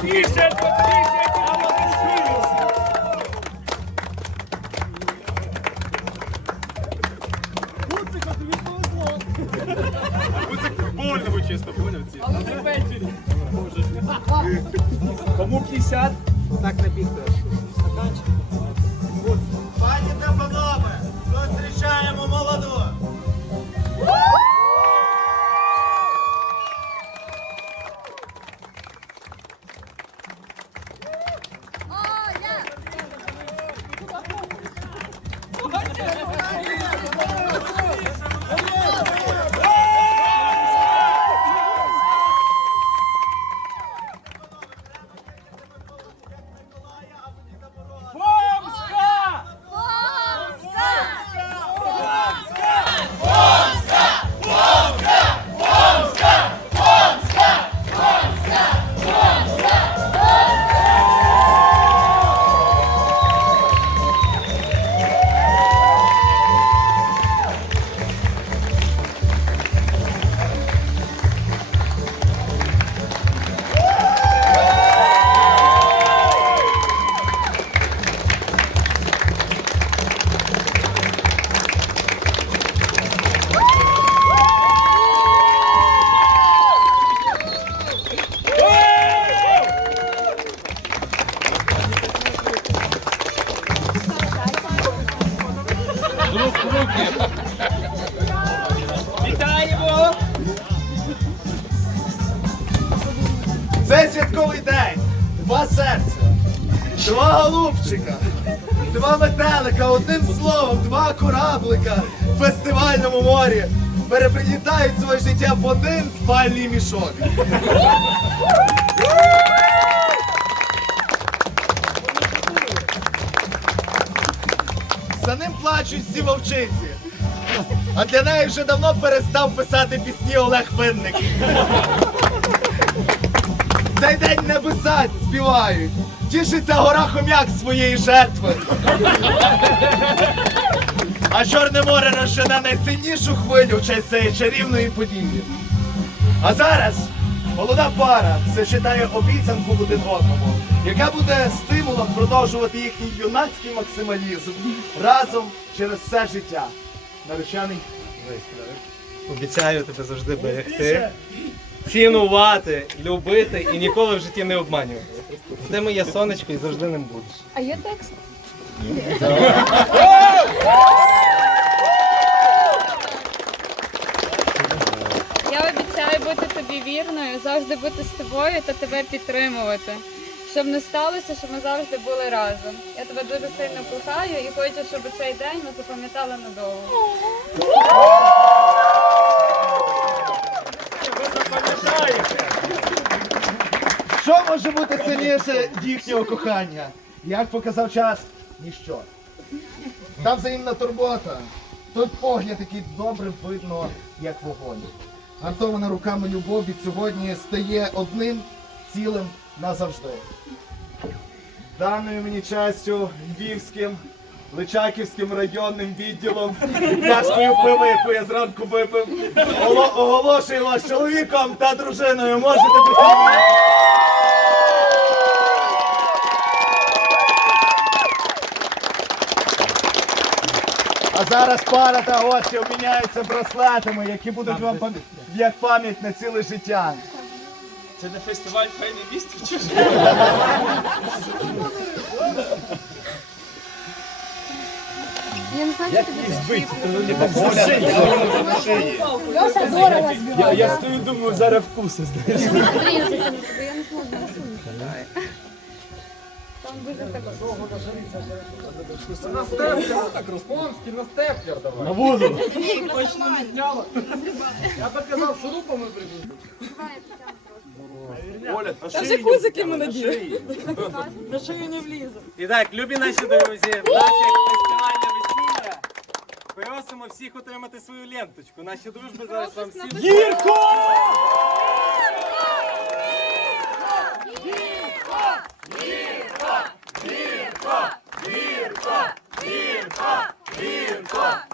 Тише, тише, Гуцика, тобі повезло. Кому 50? Так набігти. Стаканчик. Вітаємо! Це святковий день. Два серця, два голубчика, два метелика, одним словом, два кораблика в фестивальному морі переплітають своє життя в один спальний мішок. За ним плачуть всі вовчиці. А для неї вже давно перестав писати пісні Олег Винник. Цей день небеса співають. Тішиться гора хом'як своєї жертви. А Чорне море розжене найсильнішу хвилю в честь цієї чарівної події. А зараз молода пара все читає обіцянку один одному, яка буде стимулом продовжувати їхній юнацький максималізм разом через все життя. Наречений виставив. Обіцяю тебе завжди берегти, цінувати, любити і ніколи в житті не обманювати. Ти моє сонечко і завжди ним будеш. А є текст? Я обіцяю бути тобі вірною, завжди бути з тобою та тебе підтримувати. Щоб не сталося, щоб ми завжди були разом. Я тебе дуже сильно кохаю і хочу, щоб цей день ми запам'ятали надовго. Що може бути сильніше їхнього кохання? Як показав час, ніщо. Там взаємна турбота. Тут погляд, який добре видно, як вогонь. Гартована руками любов від сьогодні стає одним цілим назавжди. Даною мені частю львівським, Личаківським районним відділом, пляшкою пива, яку я зранку випив, оголошую вас чоловіком та дружиною. Можете підтримати. А зараз пара та гості обміняються браслетами, які будуть вам пам- як пам'ять на ціле життя. Це не фестиваль файний місць чи що? Я не знаю, що тобі Льоша дорого збиває. Я стою, думаю, зараз вкуси знаєш. Я затягну тебе, я не зможу насунути. Там дуже так. На воду. Та кузики ми наділи. На шию не влізе. І так, любі наші друзі, в нас як фестивальне весілля. Просимо всіх отримати свою ленточку. Наші дружби зараз вам всім. Гірко! Гірко! Гірко! Гірко! Гірко!